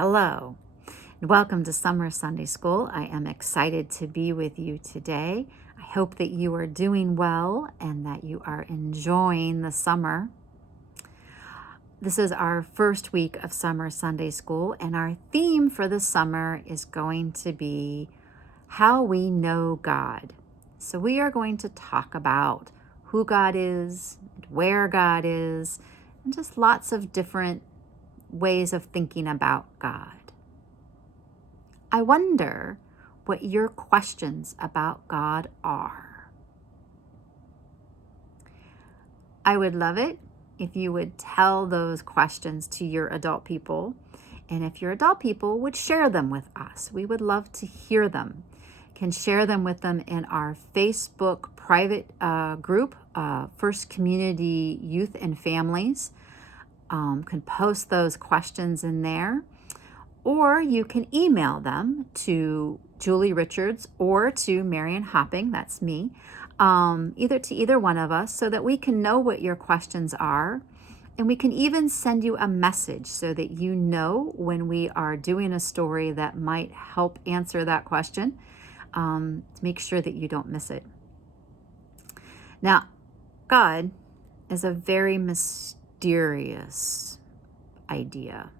Hello, and welcome to Summer Sunday School. I am excited to be with you today. I hope that you are doing well and that you are enjoying the summer. This is our first week of Summer Sunday School, and our theme for the summer is going to be how we know God. So we are going to talk about who God is, where God is, and just lots of different ways of thinking about God. I wonder what your questions about God are. I would love it if you would tell those questions to your adult people, and if your adult people would share them with us. We would love to hear them. Can share them with them in our Facebook private group, First Community Youth and Families. Can post those questions in there. Or you can email them to Julie Richards or to Marian Hopping, that's me, either one of us, so that we can know what your questions are. And we can even send you a message so that you know when we are doing a story that might help answer that question, to make sure that you don't miss it. Now, God is a very mysterious idea.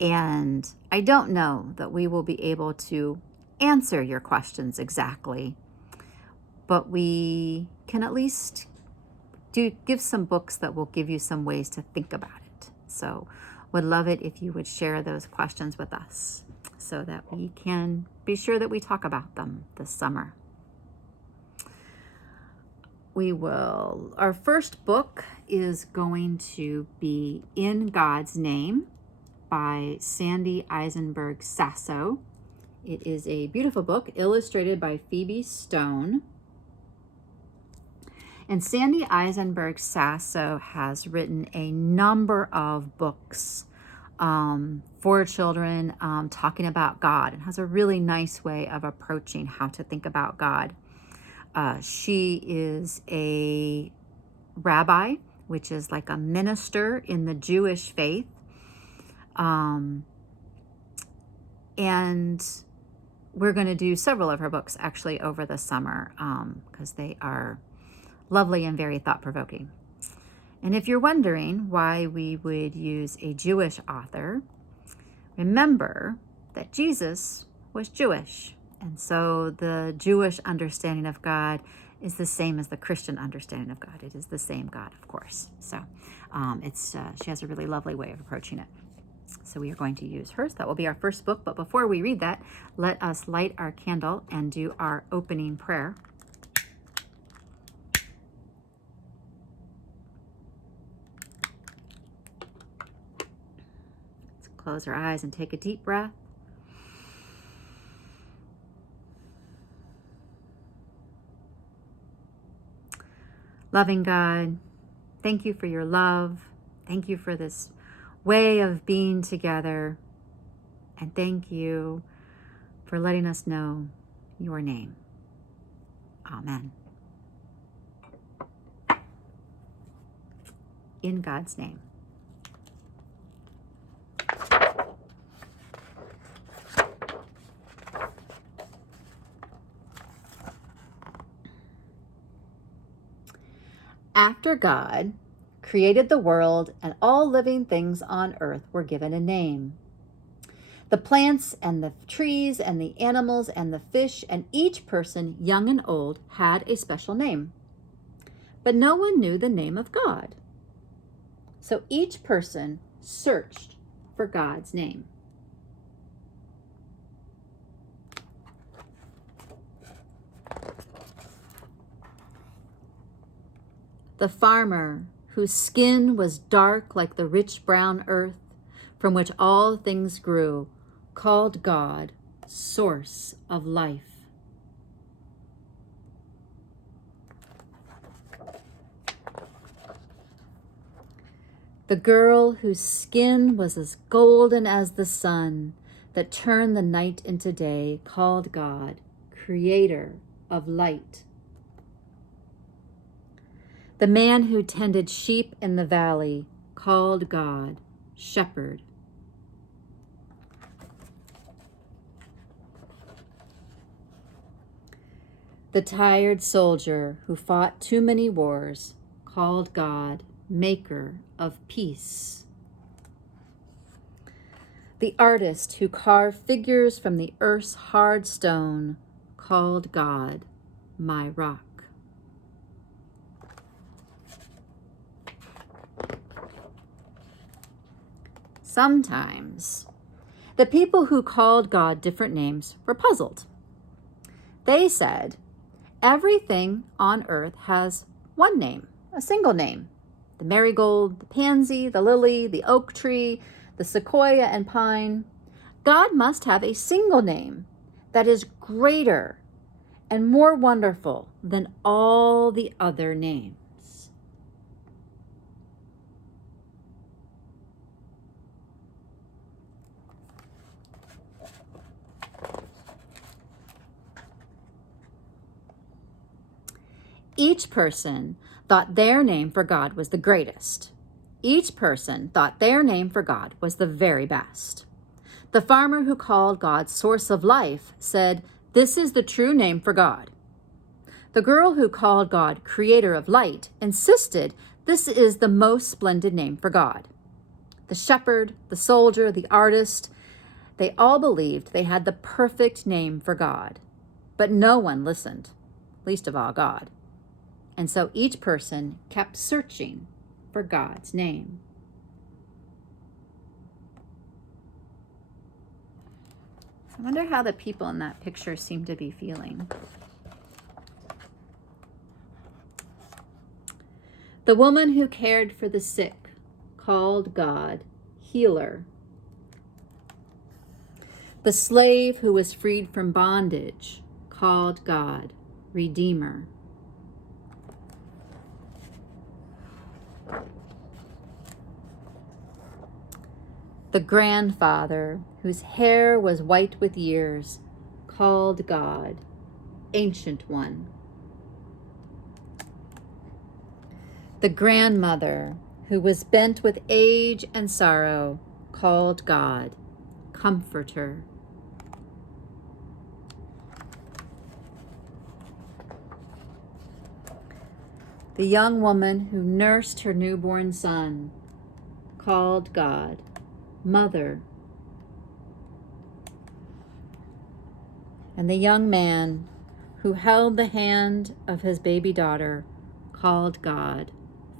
And I don't know that we will be able to answer your questions exactly, but we can at least give some books that will give you some ways to think about it. So would love it if you would share those questions with us so that we can be sure that we talk about them this summer. Our first book is going to be In God's Name by Sandy Eisenberg Sasso. It is a beautiful book illustrated by Phoebe Stone. And Sandy Eisenberg Sasso has written a number of books for children talking about God, and has a really nice way of approaching how to think about God. She is a rabbi, which is like a minister in the Jewish faith. And we're going to do several of her books actually over the summer because they are lovely and very thought-provoking. And if you're wondering why we would use a Jewish author, remember that Jesus was Jewish. And so the Jewish understanding of God is the same as the Christian understanding of God. It is the same God, of course. So she has a really lovely way of approaching it. So we are going to use hers. That will be our first book. But before we read that, let us light our candle and do our opening prayer. Let's close our eyes and take a deep breath. Loving God, thank you for your love. Thank you for this way of being together. And thank you for letting us know your name. Amen. In God's name. After God created the world, and all living things on earth were given a name. The plants and the trees and the animals and the fish and each person, young and old, had a special name. But no one knew the name of God. So each person searched for God's name. The farmer, whose skin was dark like the rich brown earth from which all things grew, called God source of life. The girl whose skin was as golden as the sun that turned the night into day, called God creator of light. The man who tended sheep in the valley, called God shepherd. The tired soldier who fought too many wars called God maker of peace. The artist who carved figures from the earth's hard stone called God my rock. Sometimes the people who called God different names were puzzled. They said, everything on earth has one name, a single name. The marigold, the pansy, the lily, the oak tree, the sequoia and pine. God must have a single name that is greater and more wonderful than all the other names. Each person thought their name for God was the greatest. Each person thought their name for God was the very best. The farmer who called God source of life said, this is the true name for God. The girl who called God creator of light insisted this is the most splendid name for God. The shepherd, the soldier, the artist, they all believed they had the perfect name for God. But no one listened, least of all God. And so each person kept searching for God's name. I wonder how the people in that picture seem to be feeling. The woman who cared for the sick called God healer. The slave who was freed from bondage called God redeemer. The grandfather, whose hair was white with years, called God Ancient One. The grandmother, who was bent with age and sorrow, called God Comforter. The young woman who nursed her newborn son called God Mother. And the young man who held the hand of his baby daughter called God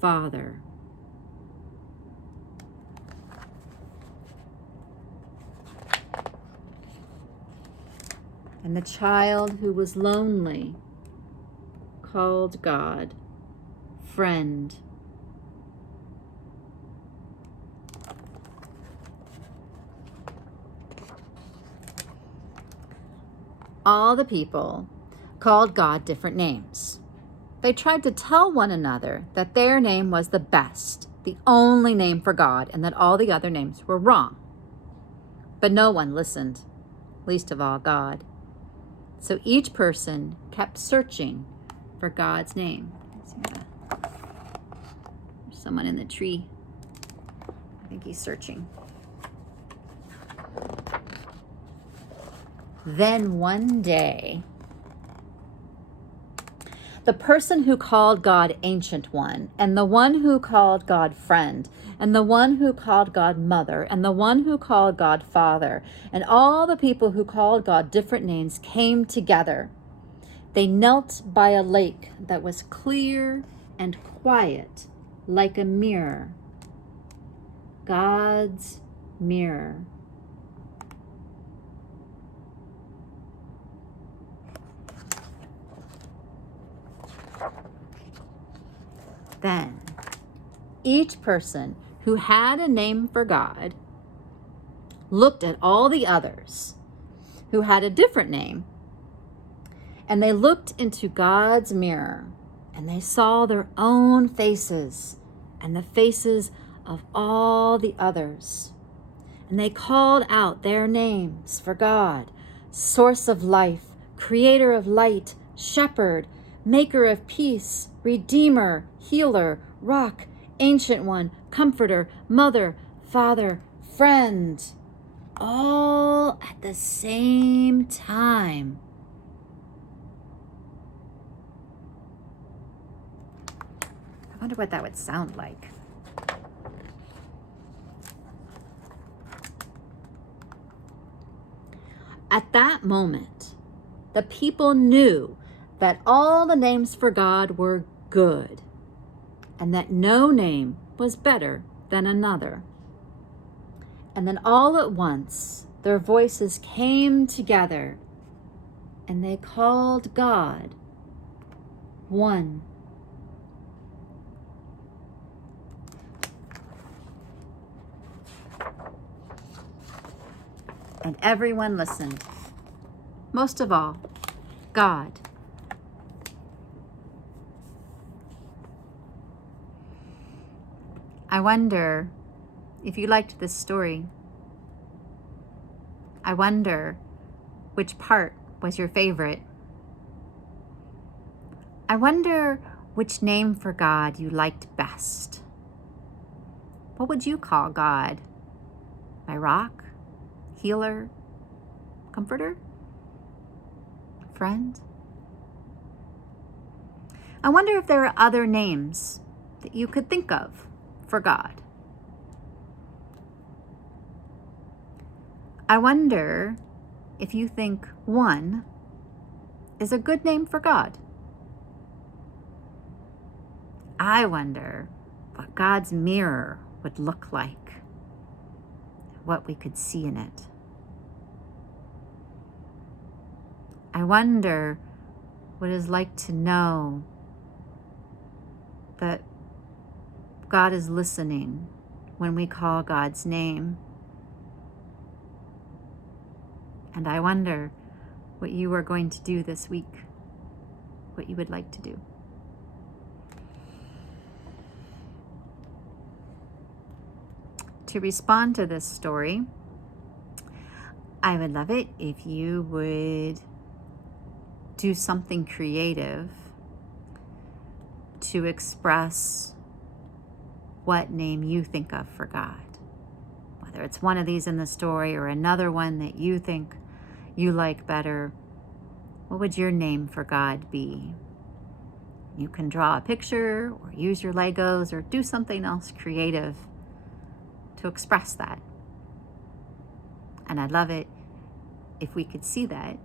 Father. And the child who was lonely called God Friend. All the people called God different names. They tried to tell one another that their name was the best, the only name for God, and that all the other names were wrong. But no one listened, least of all God. So each person kept searching for God's name. There's someone in the tree. I think he's searching. Then one day, the person who called God Ancient One, and the one who called God Friend, and the one who called God Mother, and the one who called God Father, and all the people who called God different names came together. They knelt by a lake that was clear and quiet like a mirror. God's mirror. Then, each person who had a name for God looked at all the others who had a different name, and they looked into God's mirror, and they saw their own faces and the faces of all the others. And they called out their names for God: Source of life, Creator of light, Shepherd, Maker of peace, Redeemer, Healer, Rock, Ancient One, Comforter, Mother, Father, Friend, all at the same time. I wonder what that would sound like. At that moment, the people knew that all the names for God were good, and that no name was better than another. And then all at once, their voices came together, and they called God one. And everyone listened. Most of all, God. I wonder if you liked this story. I wonder which part was your favorite. I wonder which name for God you liked best. What would you call God? My rock? Healer? Comforter? Friend? I wonder if there are other names that you could think of for God. I wonder if you think one is a good name for God. I wonder what God's mirror would look like, what we could see in it. I wonder what it's like to know that God is listening when we call God's name. And I wonder what you are going to do this week, what you would like to do. To respond to this story, I would love it if you would do something creative to express what name you think of for God. Whether it's one of these in the story or another one that you think you like better, what would your name for God be? You can draw a picture or use your Legos or do something else creative to express that. And I'd love it if we could see that.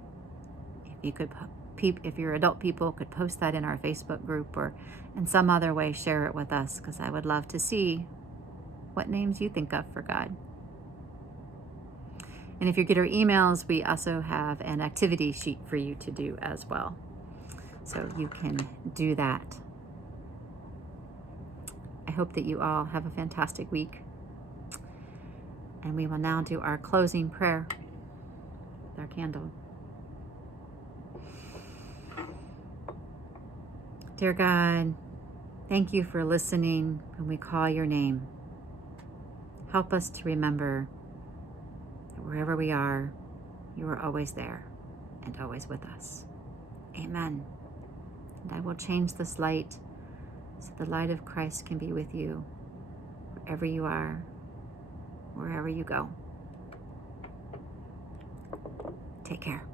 If you could, if your adult people could post that in our Facebook group or in some other way share it with us, because I would love to see what names you think of for God. And if you get our emails, we also have an activity sheet for you to do as well. So you can do that. I hope that you all have a fantastic week. And we will now do our closing prayer with our candle. Dear God, thank you for listening when we call your name. Help us to remember that wherever we are, you are always there and always with us. Amen. And I will change this light so the light of Christ can be with you wherever you are, wherever you go. Take care.